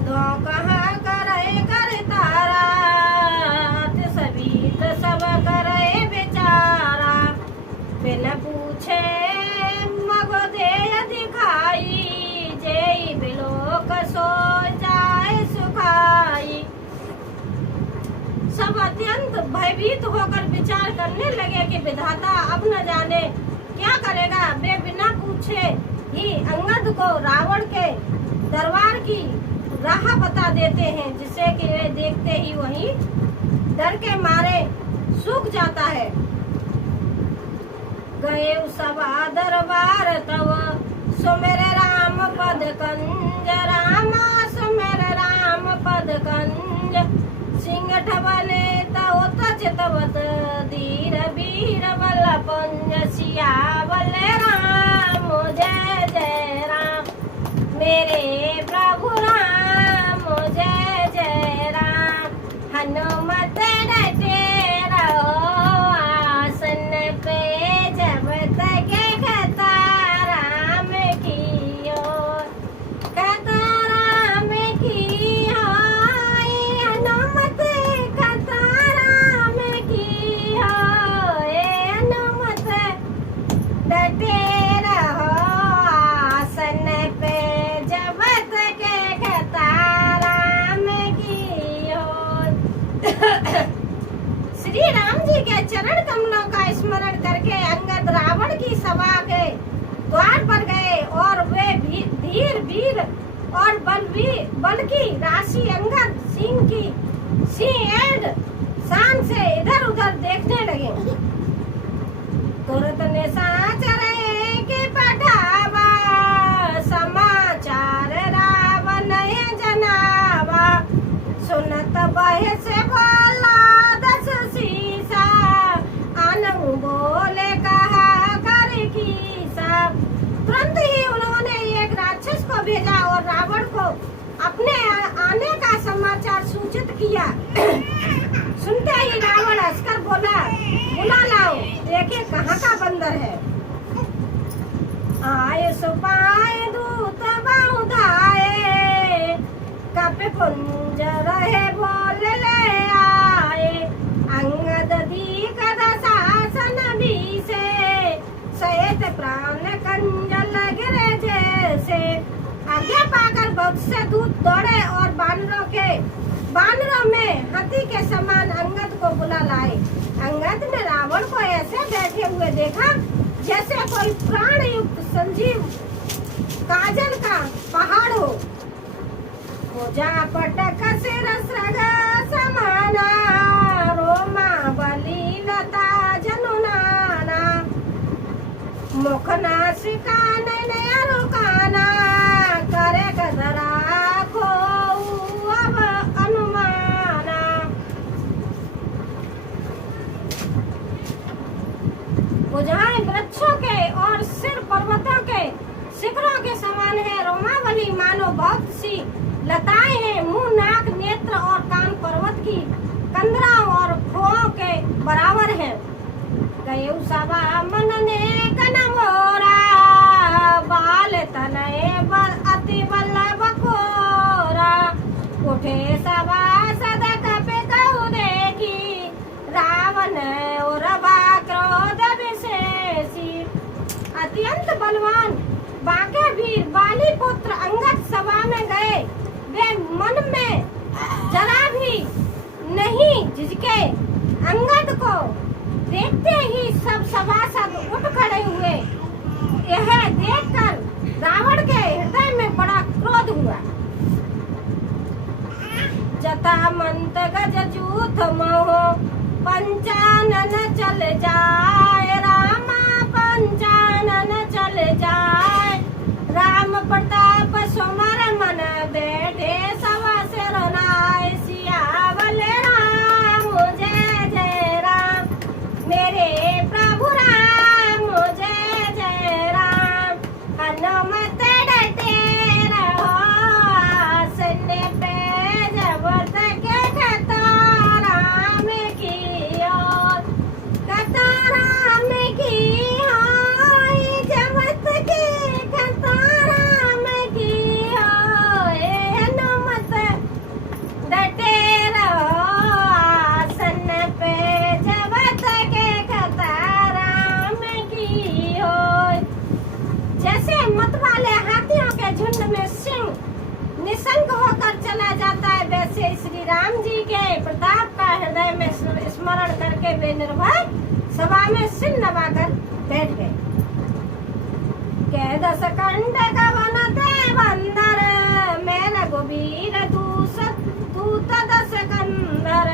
दो कहाँ करे कर तारा, सभी तो सब करे बेचारा। बिन पूछे मगो दे दिखाई, जय बिलोक सो जाए सुखाई। सब अत्यंत भयभीत होकर विचार करने लगे कि विधाता अब न जाने क्या करेगा। वे बिना पूछे ही अंगद को रावण के दरबार की राह बता देते हैं, जिसे कि वे देखते ही वहीं डर के मारे सूख जाता है। गए सभा दरबार तव, सुमेर राम पद कंज, रामा सुमेर राम पद कंज। सिंह ठवने तव तजतवत, धीर वीर बल पुंज। सियावल राम जय जय राम, मेरे प्रभु राम जय जय राम। हनुमत डटे रहो आसन पे, जब तक कथा राम की ओर, कथा राम की होय। हनुमत कथा राम की होय, हनुमत डटे रहो आसन पे, जब तक कथा राम की होय। श्री राम जी के चरण कमलों का स्मरण करके अंगद रावण की सभा के द्वार पर गए और वे धीर वीर और बल की राशि अंगद सिंह की सिंह शान से इधर उधर देखने लगे। तुरंत निशाचर के पठावा, समाचार रावण जनावा। सुनत बहे से बोला दस सीसा, आनंद बोले कहा कर कीसा। तुरंत ही उन्होंने एक राक्षस को भेजा और रावण को अपने आने का समाचार सूचित किया। सुनते ही रावण हंसकर बोला, बुला लाओ, देखे कहाँ का बंदर है। आए सुपाए दूत बहुधाए, कपि पुंज रहे बोल ले आए। अंगद दीकद शासन भी से, सहित प्राण कंज लगे जैसे। आज्ञा पाकर बहुत से दूत दौड़े और बानरों में हाथी के समान अंगद को बुला लाए। अंगद ने रावण को ऐसे बैठे हुए देखा जैसे कोई प्राण युक्त संजीव काजल का पहाड़ हो जा पटक सिर सृग समाना, रोमा बलि लता जनुनाना। मुख नासिका नयन रुकाना, करे कदरा को अब अनुमाना। भुजाएं वृक्षों के और सिर पर्वतों के शिखरों के समान है। रोमावली मानो बहुत सी लताएं हैं। मुंह नाक नेत्र और कान पर्वत की कंदराओं और खोओं के बराबर है। गये सभा मन ने कनमोरा, बाल तनय अति बल्लभ कोरा। उठे सभा सद कपि कहु देखी, रावण और क्रोध विशेषी। अत्यंत बलवान बांके वीर बाली पुत्र अंगद सभा में गए। वे मन में जरा भी नहीं झिझके। अंगद को देखते ही सब सभासद उठ खड़े हुए। यह देखकर रावण के वैसे श्री राम जी के प्रताप का हृदय में स्मरण करके वे निर्भय सभा में सिर नवाकर बैठ गए। के दस कंठ कवन ते बंदर, मैं रघुबीर दूत दस कंदर,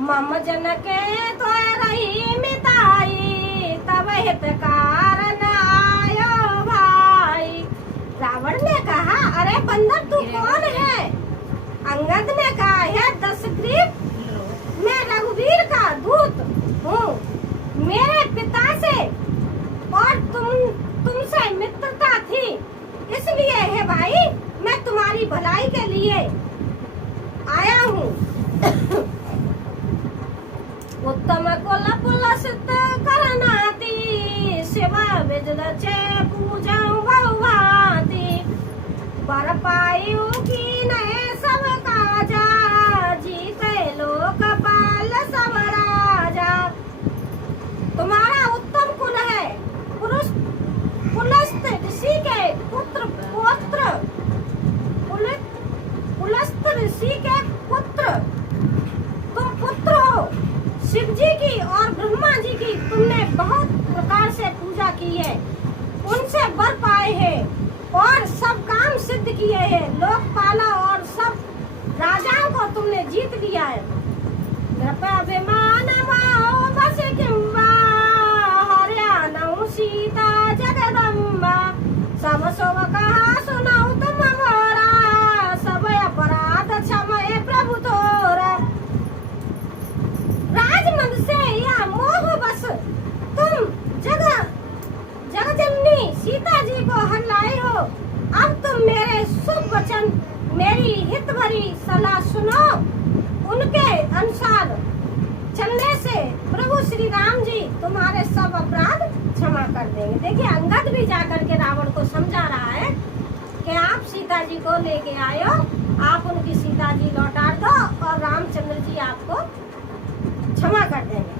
मम जन के तो रही मिताई, तब हित कारण आयो भाई। रावण ने कहा, अरे बंदर तू कौन है? अंगद ने कहा, है दशग्रीव, मैं रघुवीर का दूत हूँ। मेरे पिता से और तुमसे मित्रता थी, इसलिए है भाई मैं तुम्हारी भलाई के लिए आया हूँ। उत्तम कुल पुलसित करनाती, शिवा विजलचे पूजा भगवाती, पर पायु की नए सब काजा, जीते लोकपाल सब राजा। तुम्हारा उत्तम कुल है, पुलस्त ऋषि के पुलस्त ऋषि के पुत्र, तुम पुत्र हो शिव जी की और ब्रह्मा जी की। तुमने बहुत प्रकार से पूजा की है, उनसे वर पाए हैं और सब काम सिद्ध किए हैं। लोकपाला और सब राजाओं को तुमने जीत लिया है। अभिमान बस किंबा, हरियाणा सीता जगदम्बा, सब सब कहा सुनाओ तुम मोरा, सब अपराध क्षमय प्रभु तोरा। राजमंद से या मोह बस तुम जगजननी सीता जी को हर लाए हो। अब तुम मेरे शुभ वचन, मेरी हित भरी सलाह सुनो। उनके अनुसार चलने से प्रभु श्री राम जी तुम्हारे सब अपराध क्षमा कर देंगे। देखिए अंगद भी जाकर के रावण को समझा रहा है कि आप सीता जी को लेके आए हो, आप उनकी सीता जी लौटा दो और रामचंद्र जी आपको क्षमा कर देंगे।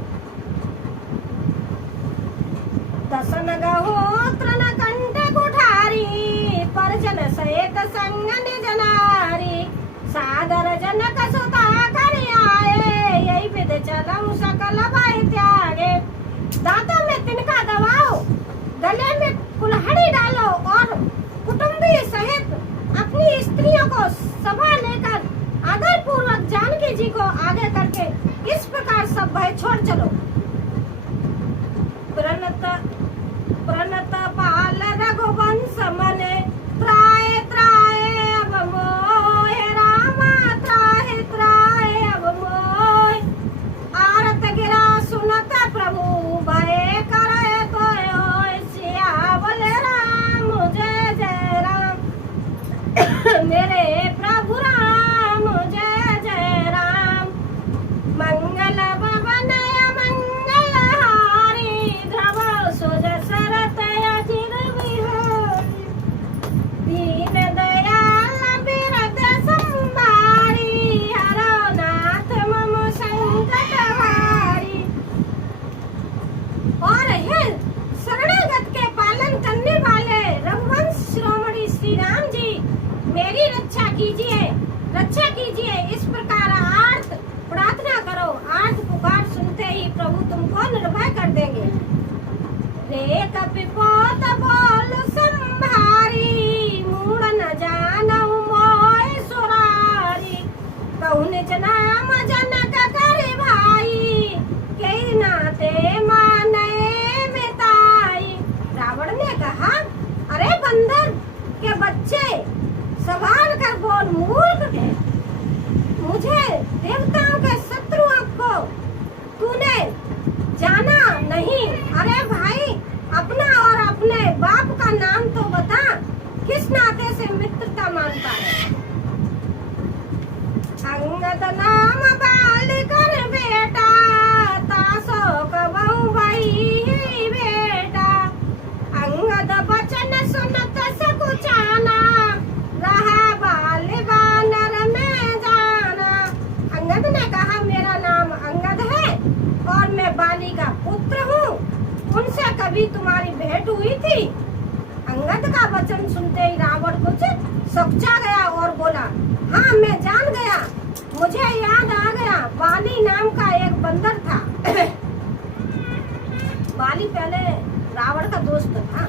दसन गहोत्र न कंठ कुठारी, परजन सहित संग निज नारी, सादर जनक सुता कर आए, यही विध चलऊ सकल भय त्यागे। दांतों में तिनका दबाओ, गले में कुल्हाड़ी डालो और कुटुंबी सहित अपनी स्त्रियों को सभा लेकर आदर पूर्वक जानकी जी को आगे करके इस प्रकार सब भय छोड़ चलो। प्रणत पाल रघुवंश मने, त्राए त्राए अब मोहे रामा, त्राहे त्राए अब मोहे। आरत गिरा सुनत प्रभु भय करे तो सियावल राम जय जय राम। मेरे प्रभु राम जय जय राम। मंगल भवन मंगल हारी, ध्रुव सुज सरत अजिर विहारी, दीन दयाल बिरद संभारी, हरो नाथ मम संकट हारी। और हे शरणागत के पालन करने वाले रघुवंश शिरोमणि श्री राम जी, मेरी रक्षा कीजिए, रक्षा कीजिए। इस प्रकार आर्त प्रार्थना करो, आर्त पुकार सुनते ही प्रभु तुमको निर्भय कर देंगे। रे कपिपोत बोल संभारी, मूढ़ न जानऊ मोय सुरारी, कहु निज नाम जनक करे भाई, कई नाते माने मिताई। रावण ने कहा, अरे बंदर के बच्चे सवाल कर बोल, मूर्ख है। मुझे देवताओं के शत्रुओं को तूने जाना नहीं। अरे भाई अपना और अपने बाप का नाम तो बता, किस नाते से मित्रता मानता है? अंगद नाम बाल कर बेटा, तासो कबहु वही बेटा, अंगद बचन सुनत सकुचाना, रहा बाल बानर में जाना। अंगद ने कहा, मेरा नाम अंगद है और मैं बाली का पुत्र हूँ। उनसे कभी तुम्हारी भेंट हुई थी? अंगद का वचन सुनते ही रावण कुछ सकुचा गया और बोला, हाँ मैं जान गया मुझे याद आ गया, बाली नाम का एक बंदर था। बाली पहले रावण का दोस्त था।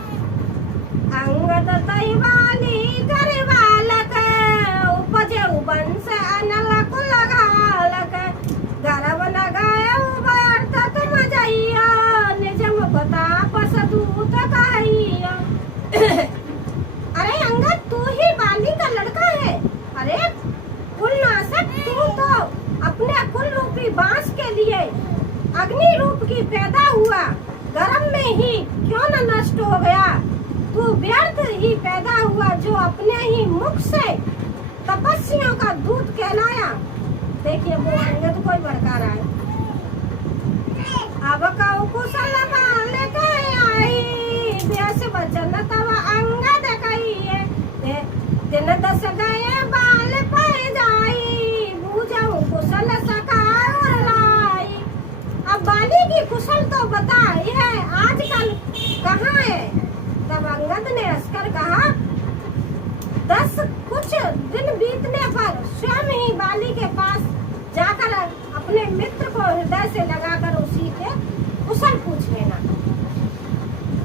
अंगद तई बाली कर बालक, उपजे वंश अनल कुल गालक, गर्भ न गाय व्यर्थ तुम जइया, निजम बता पस दूत कहिया। अरे अंगद, तू ही बाली का लड़का है? अरे कुलनाशक, तू तो अपने कुल रूपी बांस के लिए अग्नि रूप की पैदा हुआ, गर्भ में ही क्यों न नष्ट हो गया? तू व्यर्थ ही पैदा हुआ जो अपने ही मुख से तपस्वियों का दूत कहलाया। देखिए वो अंगद को ही भड़का रहा है। अब कऊ कुशल बाल के आई, देश वचन तब अंगद कहिए, दिन 10 गए बाल पाए जाई, बूझऊ कुशल सखा और लाई। अब बाली की कुशल तो बता, यह आजकल कहाँ है? तब अंगद ने हंसकर कहा, 10 कुछ दिन बीतने पर स्वयं ही बाली के पास जाकर अपने मित्र को हृदय से लगाकर उसी के कुशल पूछ लेना।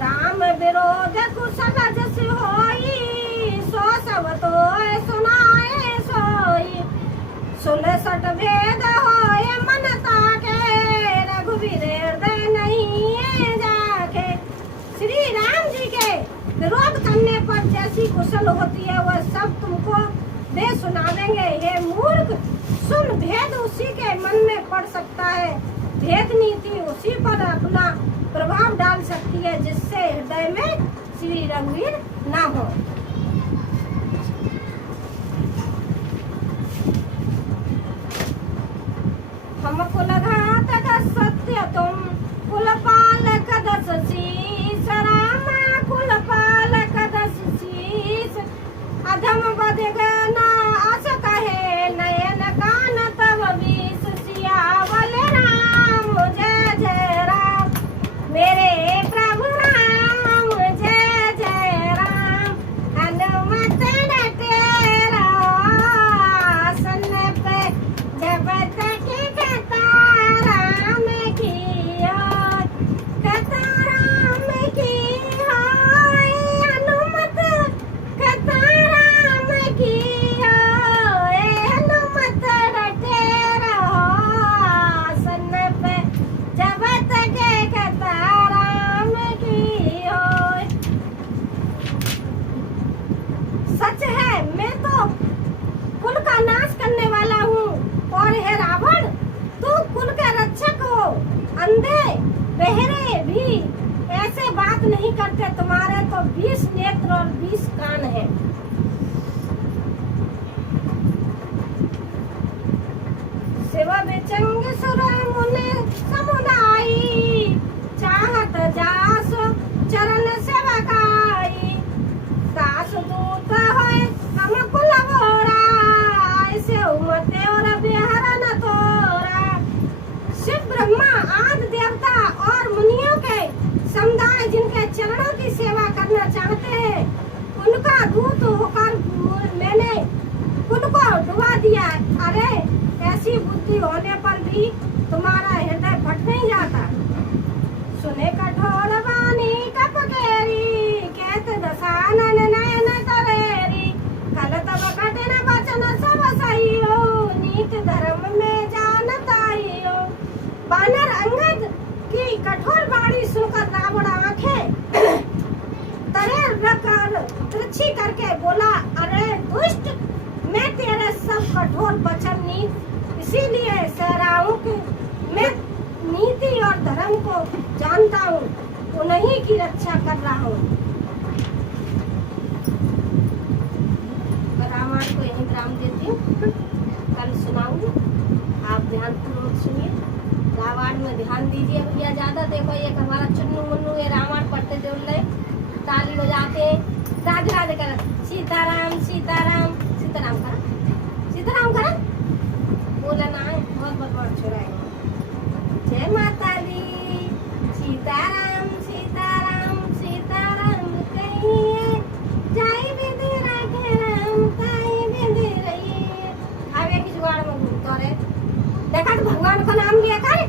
राम विरोध कुशल जस होई, सो सब तो सुनाए सोई, 66 भेद होए मन ताके, रघुवीर हृदय नहीं जाके। श्री राम जी के विरोध करने पर जैसी कुशल होती है वह सब तुमको दे सुनावेंगे। हे मूर्ख, सुन, भेद उसी के मन में पड़ सकता है, भेद नीति उसी पर अपना प्रभाव डाल सकती है जिससे हृदय में श्री रघुवीर ना हो। हम कुलघात सत्य तुम, कुलपालक 10 शीस, राम कुलपालक 10 शीस, अधम बद गना अस कहे, नयन कान तब 20, सियावल राम जय जय राम, मेरे प्रभु राम जय जय राम। हनुमत तेरा आसन पे जब तक कथा राम की होय, कथा राम की होय, हनुमत कथा राम की होय, हनुमत तेरा आसन पे जब तक कथा राम की होय। सच है, मैं तो कुल का नाश करने वाला हूँ, और हे रावण, तू कुल के रक्षक हो। अंधे बहरे भी ऐसे बात नहीं करते, तुम्हारे तो 20 नेत्र और 20 कान हैं। शिव विचंग सुर मुनि समुदायी, चाहत जास चरण सेवकाई, दास दूत होय हम कुल बोरा, ऐसे उमते और बिहरन तोरा। शिव ब्रह्मा आदि देवता और मुनियों के समुदाय जिनके चरणों की सेवा करना चाहते हैं, उनका दूत होकर मैंने उनको डुबा दिया। अरे ऐसी बुद्धि होने पर भी तुम्हारा हृदय फट नहीं जाता। सुने कठोर वाणी कप केरी, कहत दसानन नयन तवेरी, कल तब कठिन वचन सब सही हो, नीत धर्म में जानताई हो। बानर अंगद की कठोर वाणी सुनकर रावण आंखें तरे रखकर तिरछी करके बोला, अरे दुष्ट, मैं तेरे सब कठोर वचन इसीलिए सह रहा हूँ कि मैं नीति और धर्म को जानता हूँ, उन्हीं की रक्षा कर रहा हूँ। रामायण को यही विराम देती हूँ, कल सुनाऊंगी, आप ध्यान पूर्वक सुनिए। रामायण में ध्यान दीजिए भैया ज्यादा। देखो ये हमारा चुन्नू मुन्नू ये रामायण पढ़ते जरूर रहे, ताली बजाते राधे राधे कर, सीताराम सीताराम सीताराम करा, सीताराम करा बोला ना है, बहुत बड़बड़ छोड़ा है। जय माता दी, सीताराम सीताराम सीताराम कहिए, जय विधि राखे राम ताई विधि रहिए। अब एक जुगाड़ में करे। देखा कि भगवान का नाम लिया करे